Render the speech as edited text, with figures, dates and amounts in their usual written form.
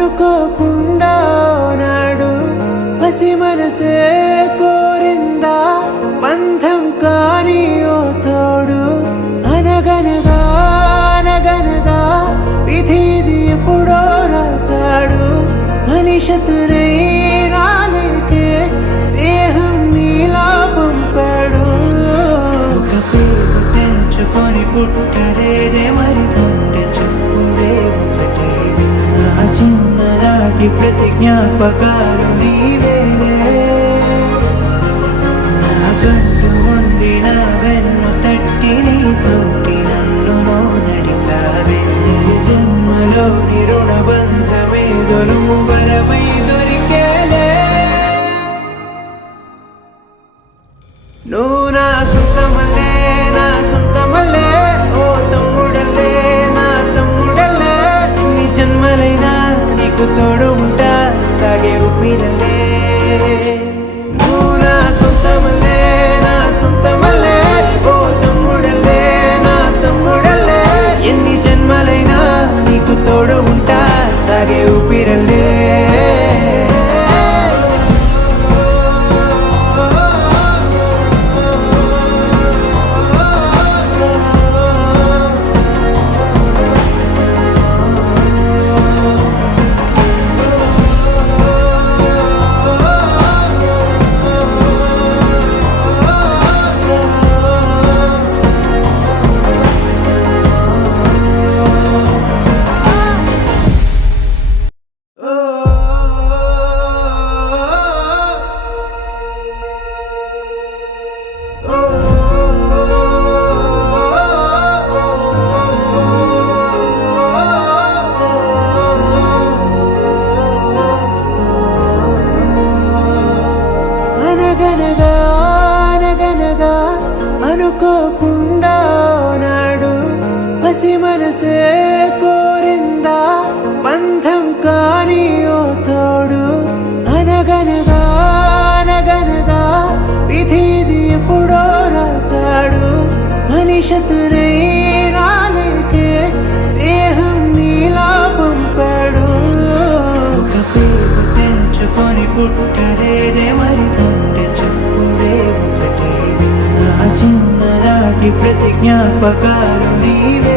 అనుకోకుండా నాడు పసి మనసే కోరిందా బంధం కాని ఓ తోడు అనగనగా అనగనగా విధిది ఎప్పుడో రాశాడు మనిషతనై రాలేకే స్నేహం నీలా పంపాడు ఒక పేరు తెంచుకొని పుట్టలేదే మరి గుండె చెప్పులే ఒకటేది నా చిన్ననాటి ప్రతి జ్ఞాపకాలు నీవేనే నా గంటు ఉండి నా వెన్ను తట్టి నీతోటి నన్ను నడిపావే జన్మలోని రుణబంధమే గొలువు వరమై దొరికేలే నువ్వు నా సొంతమల్లే నా సొంతమల్లే ఓ తమ్ముడల్లే నా తమ్ముడల్లే నీ జన్మలైనా నీకు తోడు ఉంటా సాగే ఊపిరల్లే నువ్వు నా సొంతమల్లే నా సొంతమల్లే ఓ తమ్ముడల్లే నా తమ్ముడల్లే ఎన్ని జన్మలైనా నీకు తోడు ఉంటా సాగే ఊపిరల్లే అనగనగా అనగనగా అనుకోకుండా నాడు పసి మనసే కోరిందా బంధం కాని ఓ తోడు అనగనగా అనగనగా విధిది ఎప్పుడో రాశాడు మనిషతనై రాలేకే స్నేహం నీలా పంపాడు ఒక పేరు తెంచుకొని పుట్టలేదే మరి గుండె చెప్పులే ఒకటేది నా చిన్ననాటి ప్రతి జ్ఞాపకాలు నీవే